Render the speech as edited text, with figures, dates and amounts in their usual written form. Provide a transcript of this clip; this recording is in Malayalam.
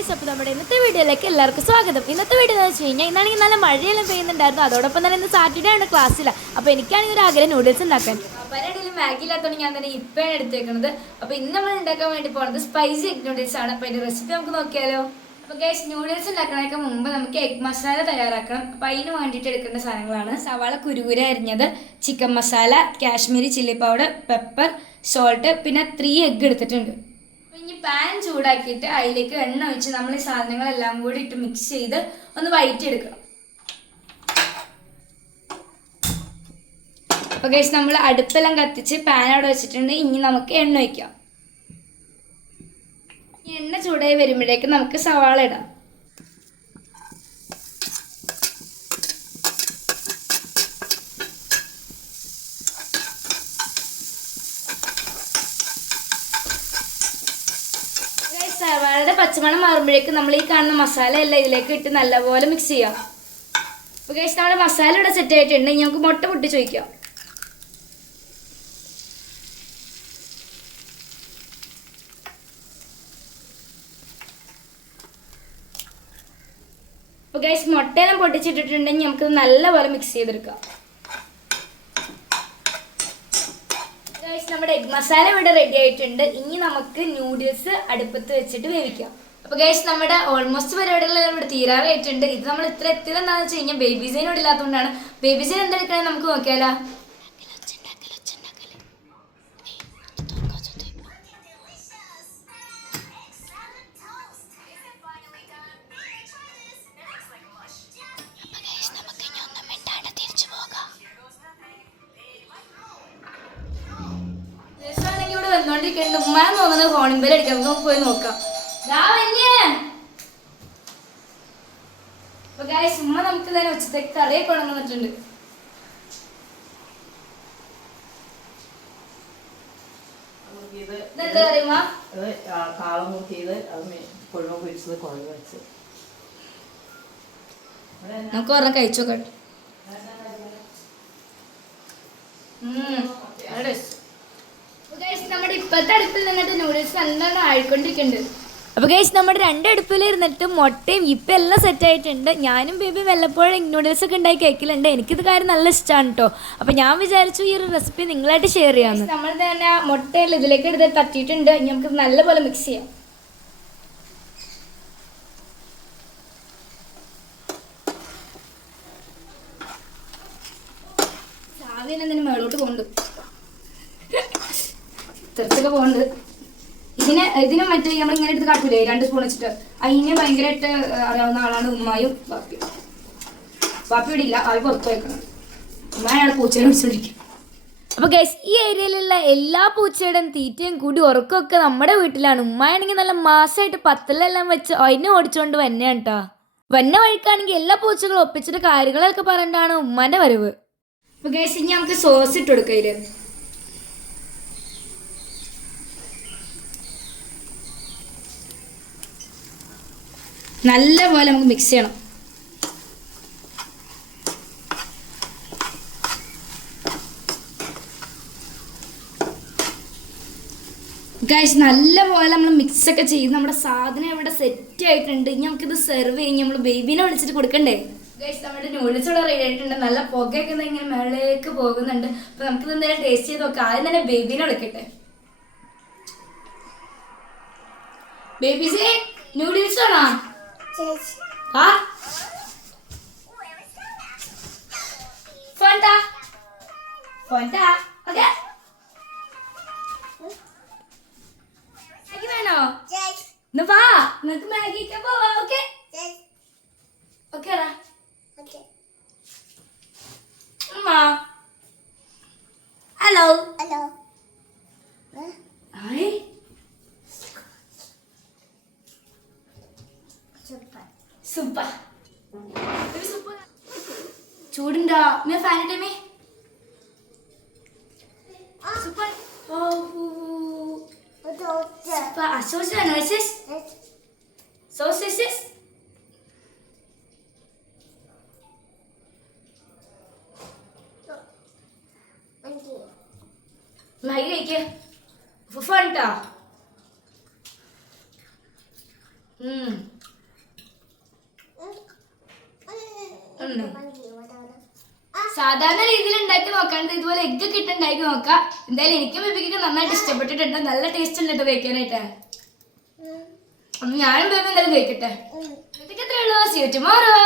ഗൈസ്, അപ്പോൾ നമ്മുടെ ഇന്നത്തെ വീഡിയോയിലേക്ക് എല്ലാവർക്കും സ്വാഗതം. ഇന്നത്തെ വീഡിയോ എന്ന് വെച്ച് കഴിഞ്ഞാൽ ഇന്നാണെങ്കിൽ നല്ല മഴയെല്ലാം പെയ്യുന്നുണ്ടായിരുന്നു. അതോടൊപ്പം തന്നെ ഇന്ന് സാറ്റർഡേ ആണ്, ക്ലാസ്സില്ല. അപ്പോൾ എനിക്കാണെങ്കിൽ ഒരു ആഗ്രഹം നൂഡിൽസ് ഉണ്ടാക്കാൻ. പലയിടയിലും മാഗി ഇല്ലാത്തതുകൊണ്ട് ഞാൻ തന്നെ ഇപ്പോഴാണ് എടുത്തേക്കുന്നത്. അപ്പോൾ ഇന്ന് നമ്മൾ ഉണ്ടാക്കാൻ വേണ്ടി പോകുന്നത് സ്പൈസി എഗ് നൂഡിൽസ് ആണ്. അപ്പോൾ അതിൻ്റെ റെസിപ്പി നമുക്ക് നോക്കിയാലോ. അപ്പോൾ ഗൈസ്, നൂഡിൽസ് ഉണ്ടാക്കണേക്ക് മുമ്പ് നമുക്ക് എഗ് മസാല തയ്യാറാക്കണം. അപ്പോൾ അതിന് വേണ്ടിയിട്ട് എടുക്കേണ്ട സാധനങ്ങളാണ്: സവാള കുരുകുര അരിഞ്ഞത്, chicken masala, Kashmiri chilli powder, pepper, salt, പിന്നെ 3 എഗ്ഗ് എടുത്തിട്ടുണ്ട്. ഇനി പാൻ ചൂടാക്കിയിട്ട് അതിലേക്ക് എണ്ണ ഒഴിച്ച് നമ്മൾ ഈ സാധനങ്ങളെല്ലാം കൂടി ഇട്ട് മിക്സ് ചെയ്ത് ഒന്ന് വഴറ്റിയെടുക്കണം. അപ്പോൾ ഗൈസ്, നമ്മൾ അടുപ്പെല്ലാം കത്തിച്ച് പാൻ അവിടെ വെച്ചിട്ടുണ്ട്. ഇനി നമുക്ക് എണ്ണ ഒഴിക്കാം. ഈ എണ്ണ ചൂടായി വരുമ്പോഴേക്ക് നമുക്ക് സവാള ഇടാം. സവാളയുടെ പച്ചമണം മാറുമ്പോഴേക്ക് നമ്മൾ ഈ കാണുന്ന മസാല എല്ലാം ഇതിലേക്ക് ഇട്ട് നല്ലപോലെ മിക്സ് ചെയ്യാം. അപ്പോൾ ഗൈസ്, നമ്മുടെ മസാല ഇവിടെ സെറ്റ് ആയിട്ടുണ്ട്. ഇനി നമുക്ക് മുട്ട പൊട്ടിച്ച് വയ്ക്കാം. അപ്പോൾ ഗൈസ്, മുട്ടയെല്ലാം പൊട്ടിച്ചിട്ടിട്ടുണ്ടെങ്കിൽ നമുക്കിത് നല്ലപോലെ മിക്സ് ചെയ്തെടുക്കാം. നമ്മുടെ എഗ് മസാല ഇവിടെ റെഡി ആയിട്ടുണ്ട്. ഇനി നമുക്ക് നൂഡിൽസ് അടുപ്പത്ത് വെച്ചിട്ട് വേവിക്കാം. അപ്പോൾ ഗൈസ്, നമ്മുടെ ഓൾമോസ്റ്റ് പരിപാടികളെല്ലാം ഇവിടെ തീരാറായിട്ടുണ്ട്. ഇത് നമ്മൾ ഇത്ര എത്തിയത് എന്താണെന്ന് വെച്ച് കഴിഞ്ഞാൽ ബേബി സൈൻ ഇവിടെ ഇല്ലാത്തതുകൊണ്ടാണ്. ബേബി സൈൻ എന്തെടുക്കണേ നമുക്ക് നോക്കിയാലോ. വന്നോണ്ടിരിക്കുന്നുണ്ട്. ഉമ്മാൻ തോന്നുന്നത് ഫോണിൻ ബെൽ അടിക്കാം. നമുക്ക് പോയി നോക്കാം. അപ്പൊ ഗൈസ്, ഉമ്മ നമുക്ക് തന്നെ ഉച്ചത്തേക്ക് കറിയൊക്കെ കൊണ്ടുവന്നിട്ടുണ്ട്. ഇതെന്താ പറയുക? നമുക്ക് പറഞ്ഞ കഴിച്ചോക്കട്ടെ. നമ്മുടെ ഇപ്പോഴത്തെ അടുപ്പിൽ നിന്നിട്ട് നൂഡിൽസ് നല്ലോണം ആയിക്കൊണ്ടിരിക്കുന്നുണ്ട്. അപ്പോൾ ഗൈസ്, നമ്മുടെ 2 അടുപ്പിൽ ഇരുന്നിട്ട് മുട്ടയും ഇപ്പം എല്ലാം സെറ്റ് ആയിട്ടുണ്ട്. ഞാനും ബേബി വല്ലപ്പോഴും നൂഡിൽസ് ഒക്കെ ഉണ്ടാക്കി കഴിക്കലുണ്ട്. എനിക്കിത് കാര്യം നല്ല ഇഷ്ടമാണ് കേട്ടോ. അപ്പോൾ ഞാൻ വിചാരിച്ചു ഈ ഒരു റെസിപ്പി നിങ്ങളായിട്ട് ഷെയർ ചെയ്യാമെന്ന്. നമ്മൾ തന്നെ മുട്ടയെല്ലാം ഇതിലേക്ക് എടുത്ത് തട്ടിയിട്ടുണ്ട്. ഇനി നമുക്ക് നല്ലപോലെ മിക്സ് ചെയ്യാം. സാധനം എന്തിനും മേളോട്ട് പോകുന്നുണ്ട്, തെറിച്ചൊക്കെ പോകുന്നുണ്ട്. ഇതിനെ മറ്റേ നമ്മളിങ്ങനെ എടുത്ത് കാട്ടില്ലേ 2 സ്പൂൺ വെച്ചിട്ട്, അതിനെ ഭയങ്കരമായിട്ട് അറിയാവുന്ന ആളാണ് ഉമ്മായും ബാപ്പിയും. ബാപ്പി ഇവിടെ ഇല്ല, ആൾ പുറത്ത് വയ്ക്കണം. ഉമ്മയാണ് പൂച്ചയുടെ വിളിച്ചോണ്ടിരിക്കും. അപ്പോൾ ഗൈസ്, ഈ ഏരിയയിലുള്ള എല്ലാ പൂച്ചയുടെയും തീറ്റയും കൂടി ഉറക്കമൊക്കെ നമ്മുടെ വീട്ടിലാണ്. ഉമ്മയാണെങ്കിൽ നല്ല മാസമായിട്ട് പത്തലെല്ലാം വെച്ച് അതിനെ ഓടിച്ചുകൊണ്ട് വന്നെയാണ് കേട്ടോ. വന്ന വഴിക്കാണെങ്കിൽ എല്ലാ പൂച്ചകളും ഒപ്പിച്ചിട്ട് കാര്യങ്ങളൊക്കെ പറഞ്ഞിട്ടാണ് ഉമ്മാൻ്റെ വരവ്. അപ്പോൾ ഗൈസ്, ഇനി നമുക്ക് സോസ് ഇട്ട് കൊടുക്കാം. ഇതിൽ നല്ലപോലെ നമുക്ക് മിക്സ് ചെയ്യണം. ഗൈസ്, നല്ലപോലെ നമ്മൾ മിക്സൊക്കെ ചെയ്ത് നമ്മുടെ സാധനം ഇവിടെ സെറ്റ് ആയിട്ടുണ്ട്. ഇനി നമുക്കിത് സെർവ് ചെയ്യും. നമ്മൾ ബേബീനെ വിളിച്ചിട്ട് കൊടുക്കണ്ടേ. ഗൈസ്, നമ്മുടെ നൂഡിൽസ് ഇവിടെ റെഡി ആയിട്ടുണ്ട്. നല്ല പുകയൊക്കെ ഇങ്ങനെ മേളിലേക്ക് പോകുന്നുണ്ട്. അപ്പോൾ നമുക്കിത് എന്തായാലും ടേസ്റ്റ് ചെയ്ത് നോക്കാം. ആദ്യം തന്നെ ബേബീനെ വിളിക്കട്ടെ. ബേബീസേ, നൂഡിൽസ് ആണോ? Fanta. Fanta. Okay. Maggi വേണോ? എന്നാ വാ, നമുക്ക് മാഗി ഒക്കെ പോവാം. ഓക്കെ ഓക്കെ റാ. അമ്മ ഹലോ. ഹായ്. സൂപ്പർ ചൂടുണ്ടോ? മേ ഫാൻ ഇട്ടേ. സൂപ്പർ. സോസ് വേണോ? സോസ് മാഗി കഴിക്ക്. ഫുഫ ഉണ്ടോ? സാധാരണ രീതിയിൽ ഉണ്ടാക്കി നോക്കാണ്ട് ഇതുപോലെ എഗ്ഗ് ഒക്കെ ഇട്ട് ഉണ്ടാക്കി നോക്കാം. എന്തായാലും എനിക്കും ബേബിക്കൊക്കെ നന്നായിട്ട് ഇഷ്ടപ്പെട്ടിട്ടുണ്ട്. നല്ല ടേസ്റ്റ് ഉണ്ട് കേട്ടോ കഴിക്കാനായിട്ട്. അപ്പൊ ഞാനും ബേബി എന്തായാലും കഴിക്കട്ടെ. ഇതൊക്കെ എത്രയുള്ളൂ. See you tomorrow.